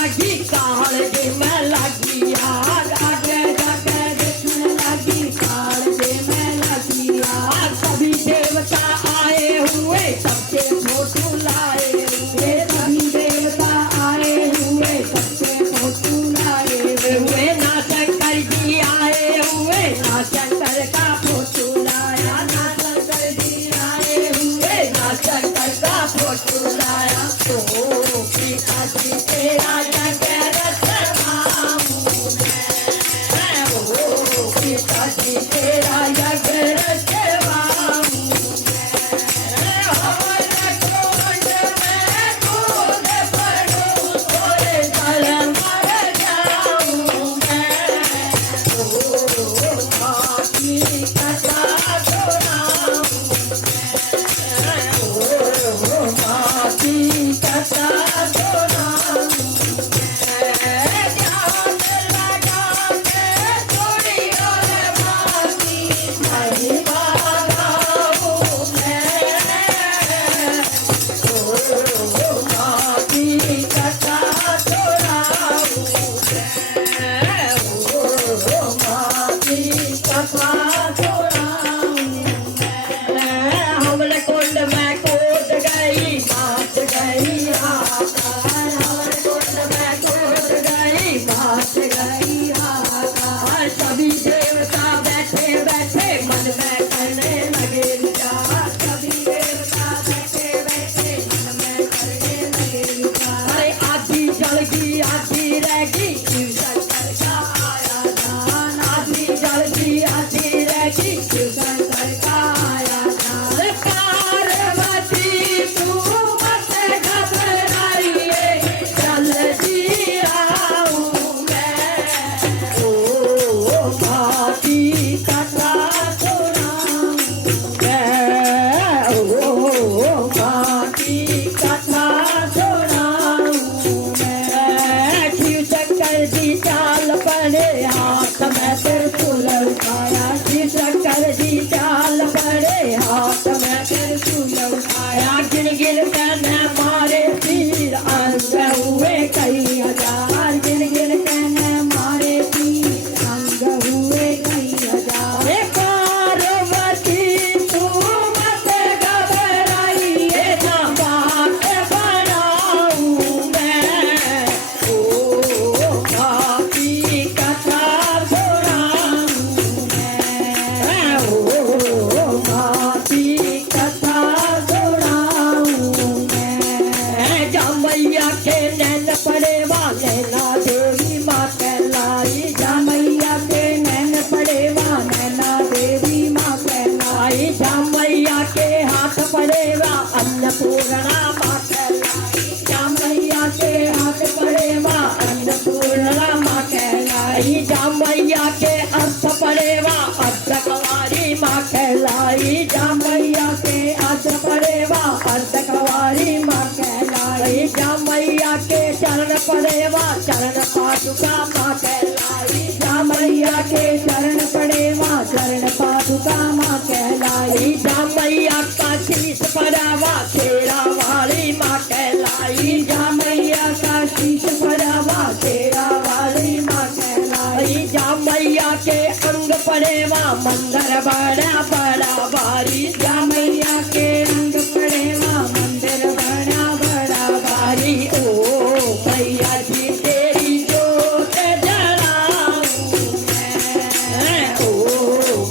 लागी काल जे मैं लागी आग आगे जाके देखने लगी काल जे मैं लगी आग सभी देवता आए हुए सबके फोटो लाए हुए सभी देवता आए हुए सबके फोटो लाए हुए ना शंकर जी आए हुए ना शंकर का फोटो लाया ना शंकर जी आए हुए ना शंकर का फोटो लाया ओ पिता जी तेरा जग रचवाऊं मैं ओ पिता जी तेरा जग रचवाऊं मैं हमारे कोट में कूद पड़ूं थोड़े जल मर जाऊं मैं ओ माँ की कथा सुनाऊं मैं ओ माँ की कथा सुनाऊं मैं ध्यान लगा के थोड़ी और बाकी महिमा गाऊं मैं ओ माँ की कथा सुनाऊं मैं ओ माँ की कथा सुनाऊं मैं हमले कुंड में कूद गई नाच गई आकार हमले कुंड में कूद गई नाच गई आकार सभी देवता बैठे बैठे मन में करने लगे विचार सभी देवता बैठे बैठे मन में करने लगे विचार अरे आधी जलगी आधी रहेगी शिव शंकर का आया जान आधी जलगी आधी रहेगी शिव शंकर का आया जान पार्वती तू मत घबराइए जल्दी आऊं मैं ओ माँ की कथा सुनाऊं मैं ओ माँ की कथा सुनाऊं मैं शिव शंकर जी चाल पड़े हाथ में त्रिशूल उठाया शिव शंकर जी चाल पड़े हाथ में त्रिशूल उठाया गिन गिन कहने मारे तीर अंग हुए कई हजार गिन गिन कहने मारे तीर अंग हुए कई हजार पार्वती तू मत घबराइए ना बात बनाऊं मैं ओ माँ की कथा सुनाऊं मैं ओ माँ की कथा सुनाऊं मैं जामैया के नैन पड़े वाले ना देवी माँ कहलाई जामैया के नैन पड़े वाले ना देवी माँ कहलाई जामैया के हाथ पड़े वा अन्नपूर्णा माँ कहलाई जामैया के हाथ पड़े वा अन्नपूर्णा माँ कहलाई जामैया के अर्थ पड़े वा अर्धकवारी माँ कहलाई जामैया के अर्थ पड़े वा अर्धकवारी माँ कहलाई जामैया के चरण पड़े वा चरण पादुका माँ कहलाई जामैया के चरण पड़े वा चरण पादुका माँ कहलाई जामैया का शीश पड़ा वा शेरा वाली माँ कहलाई जामैया का शीश पड़ा वा शेरा वाली माँ कहलाई जामैया के अंग पड़े वा मंदिर बड़ा बड़ा भारी जामैया के अंग पड़े वा मंदिर बड़ा बड़ा भारी ओ भैया जी तेरी जोत जलाऊं मैं ओ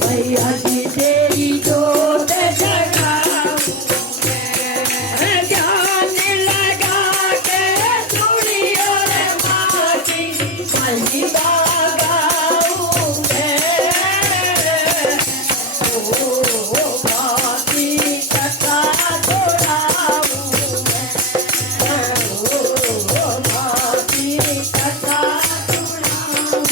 भैया जी तेरी जोत जलाऊं मैं ध्यान लगा के थोड़ी और बाकी महिमा गाऊं मैं ओ माँ की कथा सुनाऊं मैं ओ माँ की कथा सुनाऊं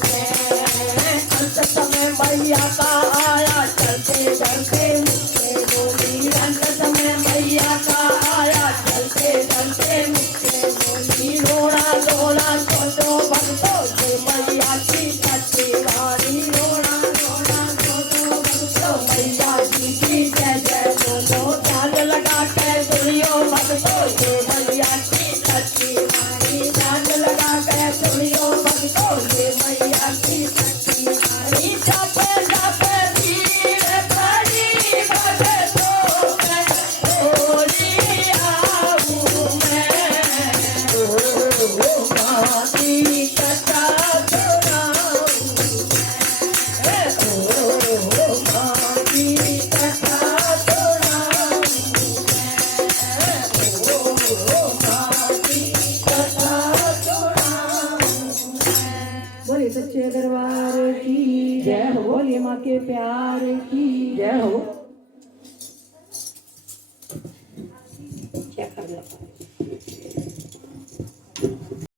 मैं अंत समय मैया का आया चलते चलते मुझसे बोली अंत समय मैया का आया चलते चलते मुझसे बोली लोड़ा लोड़ा छोटो भक्तो जे मैया की सच्ची वाणी लोड़ा लोड़ा छोटो भक्तो मैया जी की जय जय बोलो ध्यान लगा के सुनियो भक्तो जे मैया की सच्ची वाणी ध्यान प्यार की जय हो, बोलिए माँ के प्यार की जय हो। चेक कर लो।